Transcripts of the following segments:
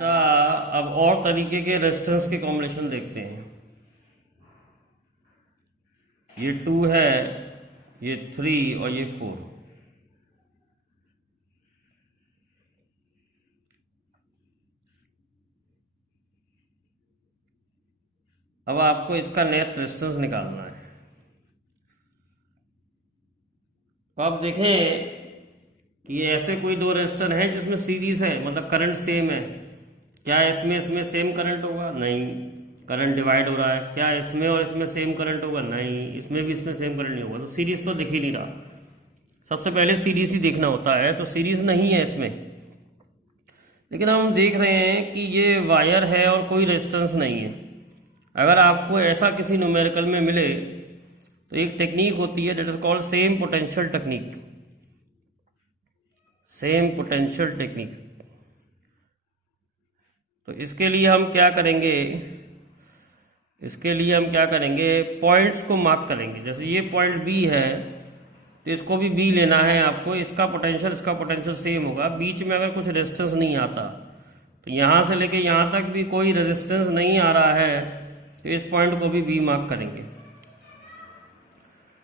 बेटा अब और तरीके के रेजिस्टेंस के कॉम्बिनेशन देखते हैं। ये 2 है, ये 3 और ये 4। अब आपको इसका नेट रेजिस्टेंस निकालना है। तो आप देखें कि ऐसे कोई दो रेजिस्टर हैं जिसमें सीरीज है, मतलब करंट सेम है। क्या इसमें इसमें सेम करंट होगा? नहीं। करंट डिवाइड हो रहा है। क्या इसमें और इसमें सेम करंट होगा? नहीं। इसमें भी इसमें सेम करंट नहीं होगा। तो सीरीज तो दिख ही नहीं रहा। सबसे पहले सीरीज ही देखना होता है, तो सीरीज नहीं है इसमें। लेकिन हम देख रहे हैं कि ये वायर है और कोई रेजिस्टेंस नहीं है। अगर आपको ऐसा किसी न्यूमेरिकल में मिले तो एक टेक्निक होती है, that is called same potential technique. Same potential technique. तो इसके लिए हम क्या करेंगे? पॉइंट्स को मार्क करेंगे। जैसे ये पॉइंट बी है तो इसको भी बी लेना है आपको। इसका पोटेंशियल सेम होगा। बीच में अगर कुछ रेजिस्टेंस नहीं आता तो यहां से लेके यहां तक भी कोई रेजिस्टेंस नहीं आ रहा है, तो इस पॉइंट को भी बी मार्क करेंगे।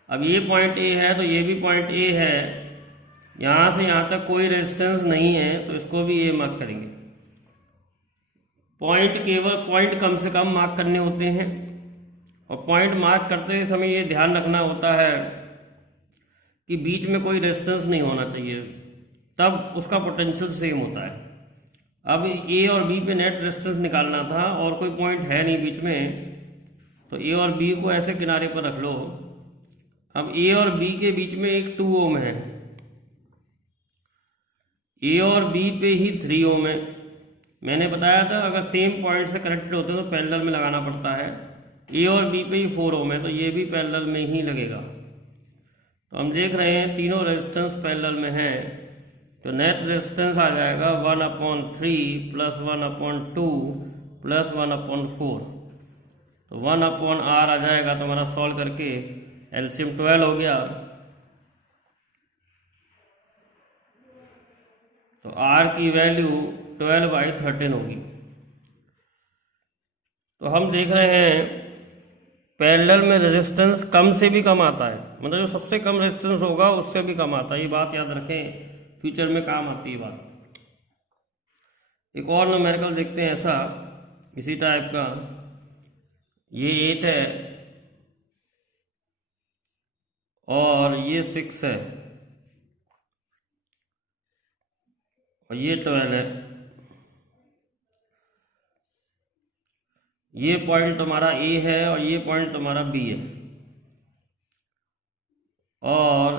अब ये पॉइंट ए है तो ये भी पॉइंट ए है। यहां से यहां तक कोई रेजिस्टेंस नहीं है तो इसको भी ए मार्क करेंगे। पॉइंट कम से कम मार्क करने होते हैं, और पॉइंट मार्क करते समय ये ध्यान रखना होता है कि बीच में कोई रेजिस्टेंस नहीं होना चाहिए, तब उसका पोटेंशियल सेम होता है। अब ए और बी पे नेट रेजिस्टेंस निकालना था और कोई पॉइंट है नहीं बीच में, तो ए और बी को ऐसे किनारे पर रख लो। अब ए और बी के बीच में एक 2 ओम है। ए और बी पे ही 3 ओम है। मैंने बताया था अगर सेम पॉइंट से कनेक्टेड होते हैं तो पैरेलल में लगाना पड़ता है। ए और बी पे ही 4 ओम है, तो ये भी पैरेलल में ही लगेगा। तो हम देख रहे हैं तीनों रेजिस्टेंस पैरेलल में हैं, तो नेट रेजिस्टेंस आ जाएगा 1/3 + 1/2 + 1/4। तो 1/r आ जाएगा। तो हमारा सॉल्व करके एलसीएम 12 हो गया। तो r की वैल्यू 12/13 होगी। तो हम देख रहे हैं पैरेलल में रेजिस्टेंस कम से भी कम आता है, मतलब जो सबसे कम रेजिस्टेंस होगा उससे भी कम आता है। ये बात याद रखें, फ्यूचर में काम आती है बात। एक और न्यूमेरिकल देखते हैं ऐसा इसी टाइप का। ये 8 है और ये 6 है और ये 12 है। ये पॉइंट तुम्हारा ए है और ये पॉइंट तुम्हारा बी है, और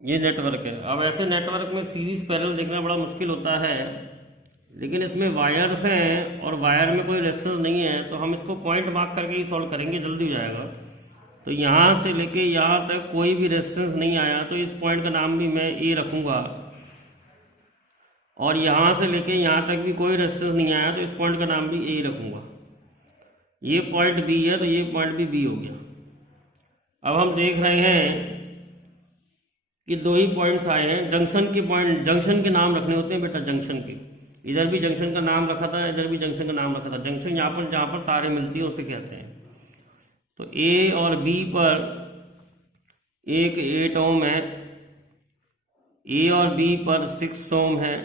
ये नेटवर्क है। अब ऐसे नेटवर्क में सीरीज पैरेलल देखना बड़ा मुश्किल होता है, लेकिन इसमें वायर्स हैं और वायर में कोई रेजिस्टेंस नहीं है, तो हम इसको पॉइंट मार्क करके ही सॉल्व करेंगे, जल्दी हो जाएगा। तो यहाँ से लेके यहाँ तक कोई भी रेजिस्टेंस नहीं आया तो इस पॉइंट का नाम भी मैं ए रखूँगा, और यहाँ से लेके यहाँ तक भी कोई रेजिस्टेंस नहीं आया तो इस पॉइंट का नाम भी ए रखूँगा। ये पॉइंट बी है तो ये पॉइंट भी बी हो गया। अब हम देख रहे हैं कि 2 ही पॉइंट्स आए हैं। जंक्शन के नाम रखने होते हैं बेटा, जंक्शन के। इधर भी जंक्शन का नाम रखा था, इधर भी जंक्शन का नाम रखा था। जंक्शन जहाँ पर तारें मिलती हैं उसे कहते हैं। तो ए और बी पर एक 8 ओम है, ए और बी पर 6 ओम है,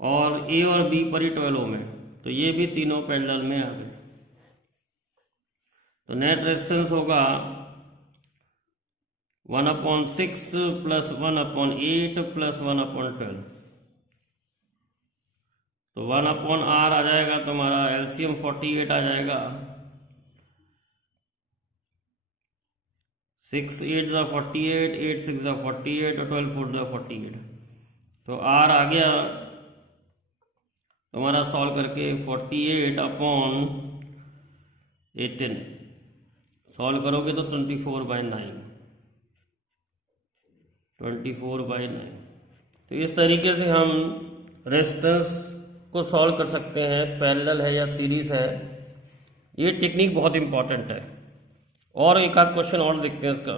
और ए और बी पर ही 12 ओम है। तो ये भी तीनों पैरेलल में आ गए। तो नेट रेजिस्टेंस होगा 1/6 + 1/8 + 1/12। तो 1/r आ जाएगा तुम्हारा। एलसीएम 48 आ जाएगा। 6 8 = 48, 8 6 = 48 और 12 4 = 48। तो r आ गया तुम्हारा सॉल्व करके 48/18। सॉल्व करोगे तो 24/9। 24/9। तो इस तरीके से हम रेजिस्टेंस को सॉल्व कर सकते हैं, पैरेलल है या सीरीज है। ये टेक्निक बहुत इंपॉर्टेंट है। और एक आध क्वेश्चन और देखते हैं इसका।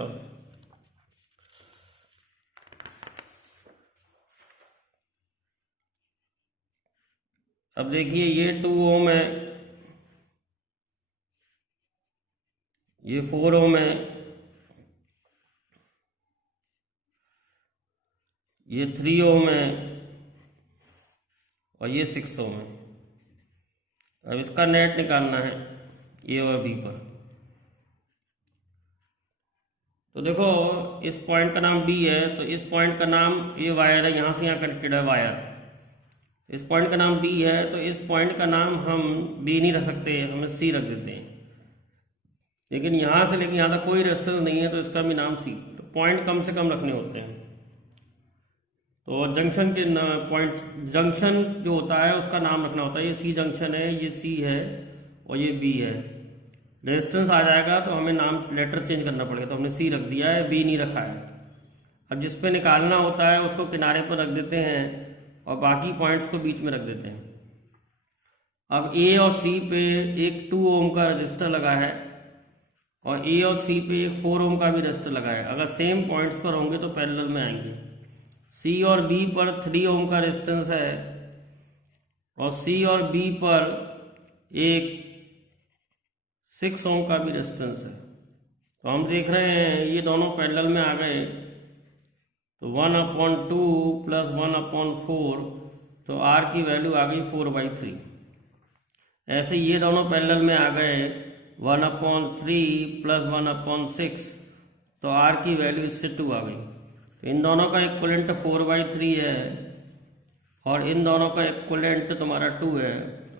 अब देखिए ये 2 ओम है, ये 4 ओम है, ये 3 ओम है और ये 6 ओम है। अब इसका नेट निकालना है ए और बी पर। तो देखो इस पॉइंट का नाम बी है, तो इस पॉइंट का नाम ये वायर है, यहाँ से यहाँ कनेक्टेड है वायर। इस पॉइंट का नाम बी है, तो इस पॉइंट का नाम हम बी नहीं रख सकते, हमें सी रख देते हैं। लेकिन यहाँ से लेकिन यहाँ तक कोई रेजिस्टेंस नहीं है, तो इसका भी नाम सी। तो पॉइंट कम से कम रखने होते हैं। तो जंक्शन के पॉइंट, जंक्शन जो होता है उसका नाम रखना होता है। ये सी जंक्शन है, ये सी है और ये बी है। रेजिस्टेंस आ जाएगा तो हमें नाम लेटर चेंज करना पड़ेगा, तो हमने सी रख दिया है, बी नहीं रखा है। अब जिस पे निकालना होता है उसको किनारे पर रख देते हैं और बाकी पॉइंट्स को बीच में रख देते हैं। अब ए और सी पे एक 2 ओम का रजिस्टर लगा है और ए और सी पे एक 4 ओम का भी रजिस्टर लगा है। अगर सेम पॉइंट्स पर होंगे तो पैरेलल में आएंगे। सी और बी पर 3 ओम का रेजिस्टेंस है और सी और बी पर एक 6 ओम का भी रेजिस्टेंस है। तो हम देख रहे हैं ये दोनों पैरेलल में आ गए, तो 1/2 प्लस 1/4, तो आर की वैल्यू आ गई 4/3। ऐसे ये दोनों पैरेलल में आ गए 1/3 प्लस 1/6, तो आर की वैल्यू इससे 2 आ गई। तो इन दोनों का इक्विवेलेंट 4/3 है और इन दोनों का इक्विवेलेंट तुम्हारा 2 है।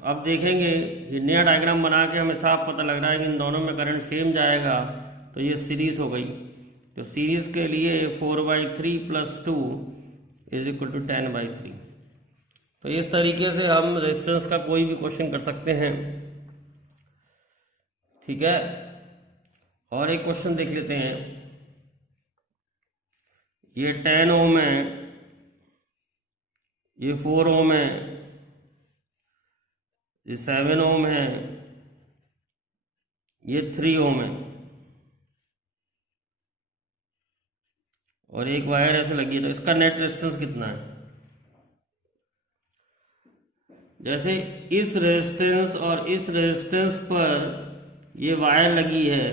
अब देखेंगे ये नया डायग्राम बना के हमें साफ पता लग रहा है कि इन दोनों में करंट सेम जाएगा, तो ये सीरीज हो गई। तो सीरीज के लिए 4/3 प्लस 2 इज इक्वल टू 10/3। तो इस तरीके से हम रेजिस्टेंस का कोई भी क्वेश्चन कर सकते हैं, ठीक है। और एक क्वेश्चन देख लेते हैं। ये 10 ओम है, ये 4 ओम है, ये 7 ओम है, ये 3 ओम है और एक वायर ऐसे लगी है। तो इसका नेट रेजिस्टेंस कितना है? जैसे इस रेजिस्टेंस और इस रेजिस्टेंस पर ये वायर लगी है,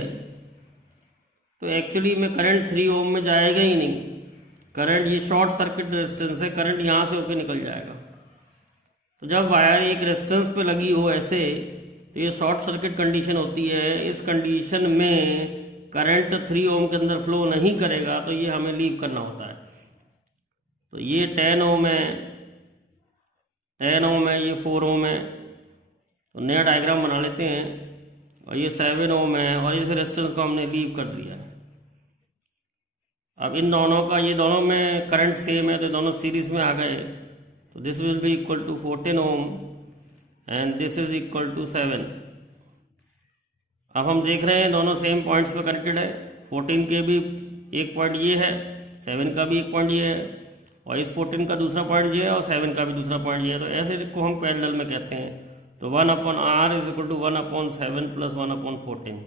तो एक्चुअली में करंट 3 ओम में जाएगा ही नहीं। करंट, ये शॉर्ट सर्किट रेजिस्टेंस है, करंट यहाँ से होकर निकल जाएगा। तो जब वायर एक रेजिस्टेंस पे लगी हो ऐसे, तो ये शॉर्ट सर्किट कंडीशन होती है। इस कंडीशन में करंट 3 ओम के अंदर फ्लो नहीं करेगा, तो ये हमें लीव करना होता है। तो ये 10 ओम है, 10 ओम है, ये 4 ओम है। तो नया डायग्राम बना लेते हैं। और ये 7 ओम है और इस रेजिस्टेंस को हमने लीव कर दिया है। अब इन दोनों का, ये दोनों में करंट सेम है, तो दोनों सीरीज में आ गए। तो this will be equal to 14 ohm and this is equal to 7। अब हम देख रहे हैं दोनों सेम पॉइंट्स पे कनेक्टेड है। 14 के भी एक पॉइंट ये है, 7 का भी एक पॉइंट ये है और इस 14 का दूसरा पॉइंट ये है और 7 का भी दूसरा पॉइंट ये है। तो ऐसे को हम पैरेलल में कहते हैं। तो 1/r is equal to 1/7 plus 1/14।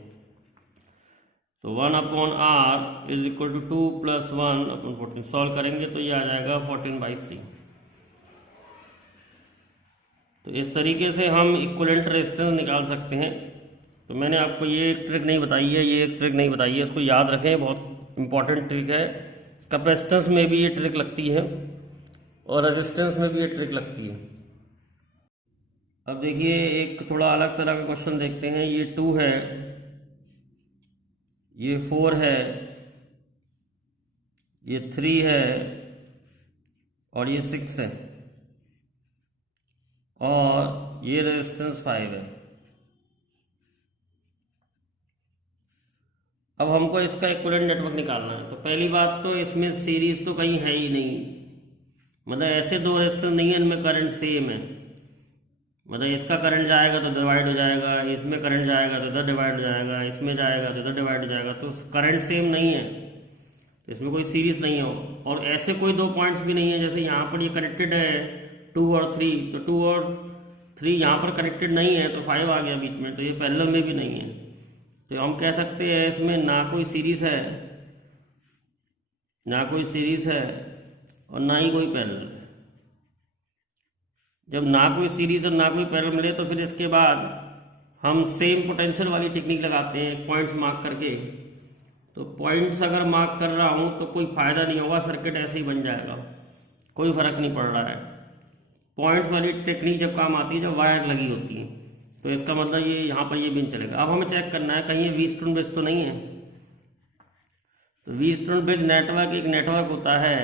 तो 1/r is equal to 2 plus 1/14। Solve करेंगे तो ये आ जाएगा 14/3। तो इस तरीके से हम इक्विवेलेंट रेजिस्टेंस निकाल सकते हैं। तो मैंने आपको ये एक ट्रिक नहीं बताई है, ये एक ट्रिक नहीं बताई है, इसको याद रखें, बहुत इंपॉर्टेंट ट्रिक है। कैपेसिटेंस में भी ये ट्रिक लगती है और रेजिस्टेंस में भी ये ट्रिक लगती है। अब देखिए एक थोड़ा अलग तरह का क्वेश्चन देखते हैं। ये 2 है, ये 4 है, ये 3 है और ये 6 है और ये रेजिस्टेंस 5 है। अब हमको इसका इक्विवेलेंट नेटवर्क निकालना है। तो पहली बात तो इसमें सीरीज तो कहीं है ही नहीं, मतलब ऐसे दो रेजिस्टेंस नहीं है इनमें करंट सेम है। मतलब इसका करंट जाएगा तो डिवाइड हो जाएगा, इसमें करंट जाएगा तो इधर डिवाइड हो जाएगा, इसमें जाएगा तो इधर डिवाइड हो जाएगा। तो करंट सेम नहीं है, इसमें कोई सीरीज नहीं हो। और ऐसे कोई दो पॉइंट्स भी नहीं है, जैसे यहाँ पर ये कनेक्टेड है 2 और 3, तो 2 और 3 यहाँ पर कनेक्टेड नहीं है, तो 5 आ गया बीच में, तो ये पैरेलल में भी नहीं है। तो हम कह सकते हैं इसमें ना कोई सीरीज है, ना कोई सीरीज है और ना ही कोई पैरेलल है। जब ना कोई सीरीज और ना कोई पैरेलल मिले तो फिर इसके बाद हम सेम पोटेंशियल वाली टेक्निक लगाते हैं पॉइंट्स मार्क करके। तो पॉइंट्स अगर मार्क कर रहा हूँ तो कोई फ़ायदा नहीं होगा, सर्किट ऐसे ही बन जाएगा, कोई फ़र्क नहीं पड़ रहा है। पॉइंट्स वाली टेक्निक जब काम आती है जब वायर लगी होती है, तो इसका मतलब ये यहाँ पर ये भी नहीं चलेगा। अब हमें चेक करना है कहीं ये वी स्टोन ब्रिज तो नहीं है। तो वी स्टोन ब्रिज नेटवर्क एक नेटवर्क होता है,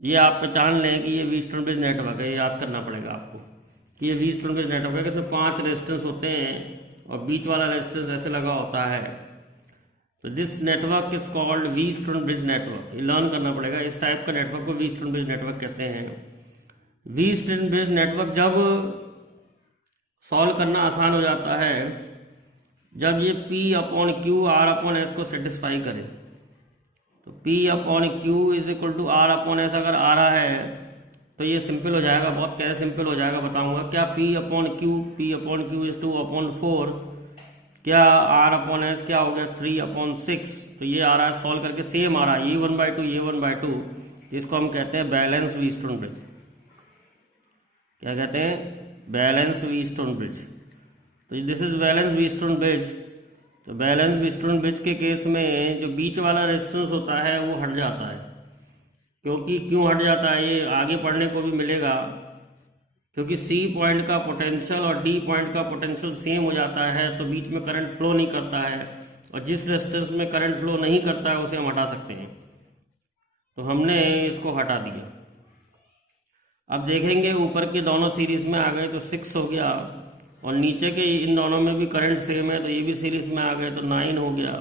ये आप पहचान लें कि ये वी स्टोन ब्रिज नेटवर्क है, ये याद करना पड़ेगा आपको कि ये वी स्टोन ब्रिज नेटवर्क है। इसमें 5 रेजिस्टेंस होते हैं और बीच वाला रेजिस्टेंस ऐसे लगा होता है। तो this network is called we stone bridge network, ये लर्न करना पड़ेगा। इस टाइप का नेटवर्क को वी स्टोन ब्रिज नेटवर्क कहते हैं। वी स्टोन ब्रिज नेटवर्क जब सॉल्व करना आसान हो जाता है जब ये P/Q R/S को सेटिस्फाई करे। तो P/Q is equal to R/S अगर आ रहा है तो ये सिंपल हो जाएगा, बहुत कैसे सिंपल हो जाएगा बताऊंगा। क्या P/Q इज 2/4, क्या R/S क्या हो गया 3/6। तो ये आ रहा है सॉल्व करके सेम आ रहा है, ये 1/2 ये 1/2, जिसको हम कहते हैं बैलेंस वी स्टोन ब्रिज। क्या कहते हैं? Balance V stone bridge. तो this is balance V stone bridge. तो बैलेंस वी स्टोन ब्रिज के केस में जो बीच वाला रेजिस्टेंस होता है वो हट जाता है। क्योंकि क्यों हट जाता है ये आगे पढ़ने को भी मिलेगा। क्योंकि सी पॉइंट का पोटेंशियल और डी पॉइंट का पोटेंशियल सेम हो जाता है, तो बीच में करंट फ्लो नहीं करता है, और जिस रेजिस्टेंस में करंट फ्लो नहीं करता है उसे हम हटा सकते हैं। तो हमने इसको हटा दिया। अब देखेंगे ऊपर के दोनों सीरीज में आ गए तो 6 हो गया, और नीचे के इन दोनों में भी करंट सेम है तो ये भी सीरीज में आ गए तो 9 हो गया।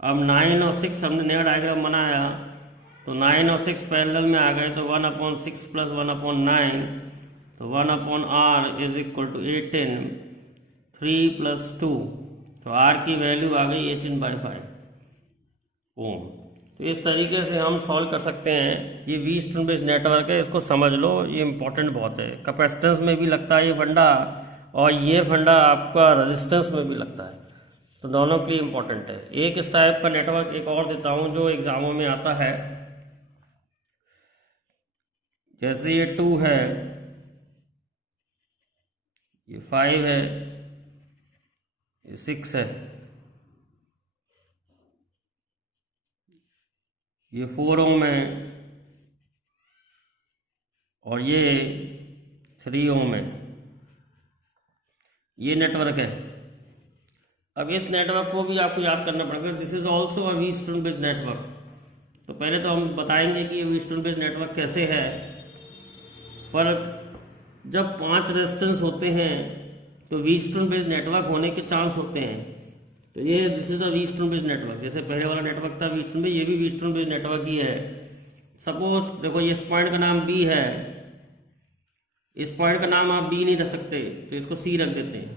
अब 9 और 6 हमने नया डायग्राम बनाया तो 9 और 6 पैरेलल में आ गए तो 1/6 प्लस 1/9, तो 1/R is equal to 18, 3 plus 2, तो R की वैल्यू आ गई 18/5 ओम। तो इस तरीके से हम सॉल्व कर सकते हैं। ये वी स्टोन ब्रिज नेटवर्क है, इसको समझ लो, ये इंपॉर्टेंट बहुत है। कैपेसिटेंस में भी लगता है ये फंडा, और ये फंडा आपका रेजिस्टेंस में भी लगता है, तो दोनों के लिए इंपॉर्टेंट है। एक इस टाइप का नेटवर्क एक और देता हूँ जो एग्जामों में आता है। जैसे ये 2 है, ये 5 है, ये 6 है, ये 4 ओम है, और ये 3 ओम है। ये नेटवर्क है। अब इस नेटवर्क को भी आपको याद करना पड़ेगा। This is also a we stone bridge network. तो पहले तो हम बताएंगे कि ये वी स्टोन ब्रिज नेटवर्क कैसे है। पर जब 5 रेजिस्टेंस होते हैं तो वी स्टोन ब्रिज नेटवर्क होने के चांस होते हैं। तो ये this is a we stone bridge network. जैसे पहले वाला नेटवर्क था वी स्टोन ब्रिज, ये भी वी स्टोन ब्रिज नेटवर्क ही है। सपोज देखो ये इस पॉइंट का नाम बी है, इस पॉइंट का नाम आप बी नहीं रख सकते तो इसको सी रख देते हैं।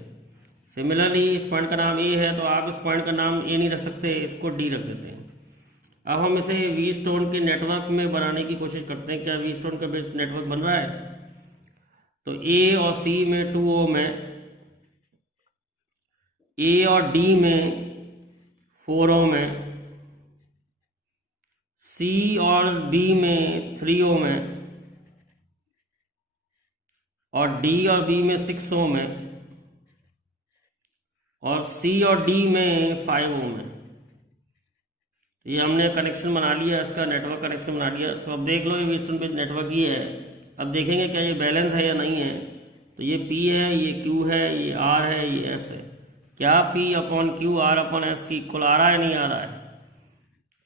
सिमिलरली इस पॉइंट का नाम ए है तो आप इस पॉइंट का नाम ए नहीं रख सकते, इसको डी रख देते हैं। अब हम इसे वी स्टोन के नेटवर्क में बनाने की कोशिश करते हैं। क्या वी स्टोन का बेस्ड नेटवर्क बन रहा है? तो ए और सी में 2 ओम है, ए और डी में 4 ओम है, सी और बी में 3 ओम है, और डी और बी में 6 ओम है, और सी और डी में 5 ओम है। ये हमने कनेक्शन बना लिया, इसका नेटवर्क कनेक्शन बना लिया। तो अब देख लो ये वी स्टोन ब्रिज नेटवर्क ही है। अब देखेंगे क्या ये बैलेंस है या नहीं है। तो ये P है, ये Q है, ये R है, ये S है। क्या P/Q R/S की इक्वल आ रहा है नहीं आ रहा है?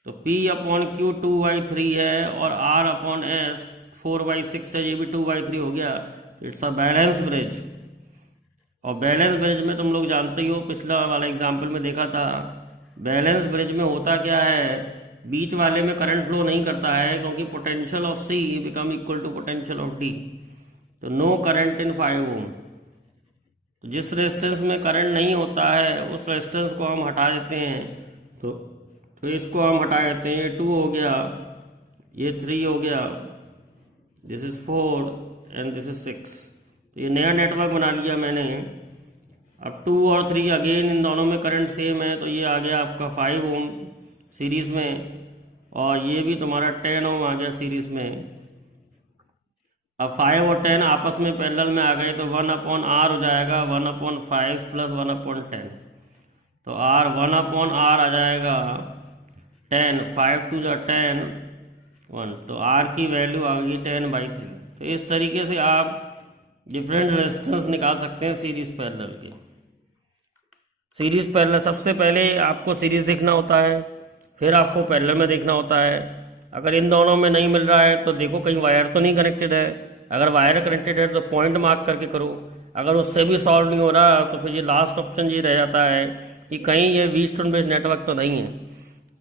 तो P/Q 2/3 है और R/S 4/6 है, ये भी 2/3 हो गया। It's a balance bridge. और बैलेंस ब्रिज में तुम लोग जानते ही हो, पिछला वाला एग्जाम्पल में देखा था, बैलेंस ब्रिज में होता क्या है, बीच वाले में करंट फ्लो नहीं करता है क्योंकि potential of C become equal to potential of D. तो नो करंट इन 5 ओम। तो जिस रेजिस्टेंस में करंट नहीं होता है उस रेजिस्टेंस को हम हटा देते हैं। तो इसको हम हटा देते हैं। ये 2 हो गया, ये 3 हो गया, this is 4 and this is 6। तो ये नया नेटवर्क बना लिया मैंने। अब 2 और 3 अगेन इन दोनों में करंट सेम है, तो ये आ गया आपका 5 ओम सीरीज में, और ये भी तुम्हारा 10 ओम आ गया सीरीज में। अब 5 और 10 आपस में पैरेलल में आ गए तो 1/r हो जाएगा 1/5 प्लस 1/10। तो r 1/r आ जाएगा 10, 5 टू जा 10, 1। तो r की वैल्यू आ गई 10/3। तो इस तरीके से आप डिफरेंट रेजिस्टेंस निकाल सकते हैं सीरीज पैरेलल के। सीरीज पैरेलल सबसे पहले आपको सीरीज देखना होता है, फिर आपको पैरेलल में देखना होता है। अगर इन दोनों में नहीं मिल रहा है तो देखो कहीं वायर तो नहीं कनेक्टेड है। अगर वायर कनेक्टेड है तो पॉइंट मार्क करके करो। अगर उससे भी सॉल्व नहीं हो रहा तो फिर ये लास्ट ऑप्शन ये रह जाता है कि कहीं ये व्हीटस्टोन बेस्ड नेटवर्क तो नहीं है।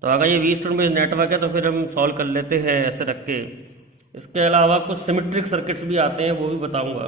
तो अगर ये व्हीटस्टोन बेस्ड नेटवर्क है तो फिर हम सॉल्व कर लेते हैं ऐसे रख के। इसके अलावा कुछ सिमेट्रिक सर्किट्स भी आते हैं, वो भी बताऊंगा।